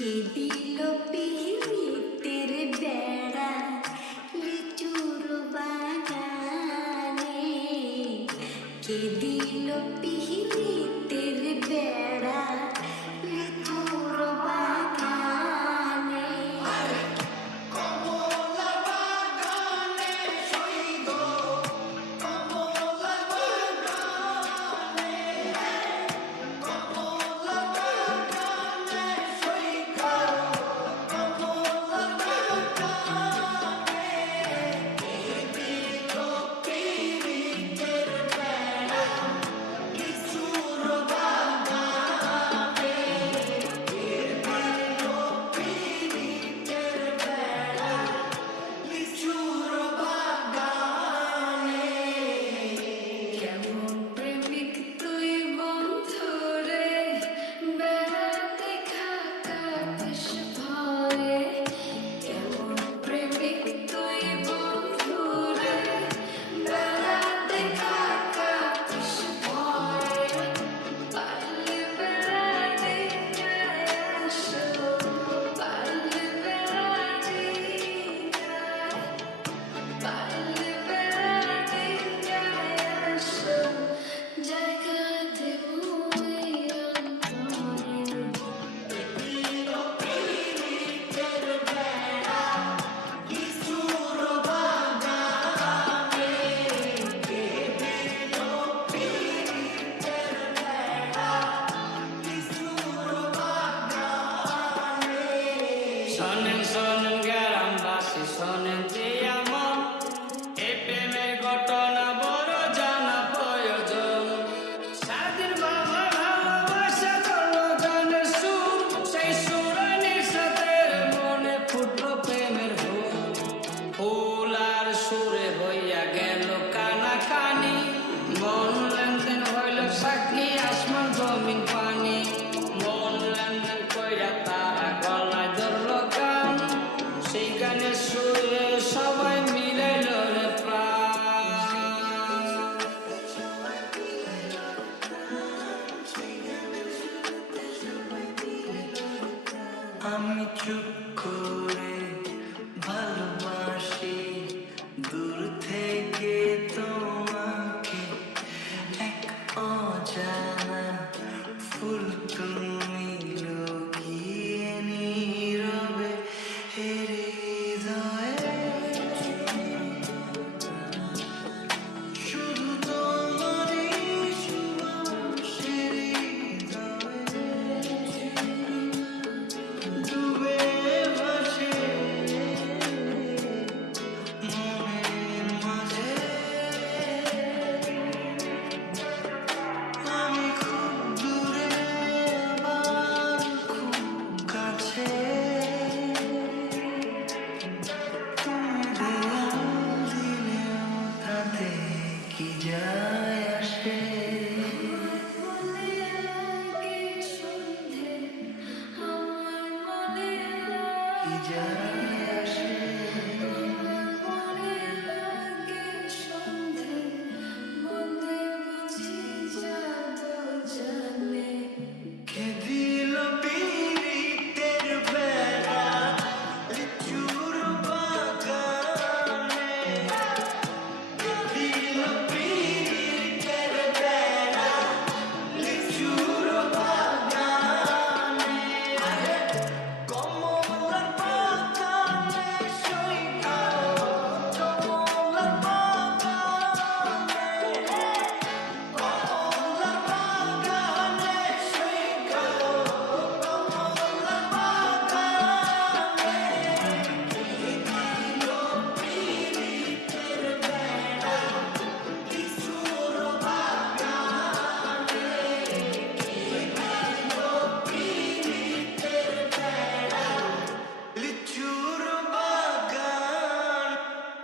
কে দিল পিহিতের বেড়া লিচুর বাগানে, কে দিল পিহিতের বেড়া লিচুর বাগানে। কমলা বাগানে সৈগ, কমলা বাগানে, কমলা বাগানে সৈগ, কমলা বাগানে, কে দিল পিরিতের বেড়া লিচুর বাগানে, কে দিল পিরিতের বেড়া লিচুর বাগানে। কেমন প্রেমিক তুই বন্ধুরে, বেড়াতে খাকা বেশ ভরে। কেমন প্রেমিক তুই বন্ধুরে, বেড়াতে খাকা বেশ ভরে। পারলে বেড়াতে আসো, পারলে বেড়াতে পারলে বেড়াতে আসো, জায়গা দেবো এই অন্তরে। দিল পিরিতের বেড়া লিচুর বাগানে, কে দিল পিরিতের বেড়া লিচুর বাগানে। শোনেন শোনেন গ্রামবাসী, শোনেন যে আমার এই প্রেমের ঘটনা বড় জানা প্রয়োজন। স্বাধীন বাবা ভালোবাসা করলো গানের সুর, সেই সুরে নিঃস্বাদের মনে ফুটলো প্রেমের ফুল। ফুল আর সুরে হইয়া গেল কানাকানি, মন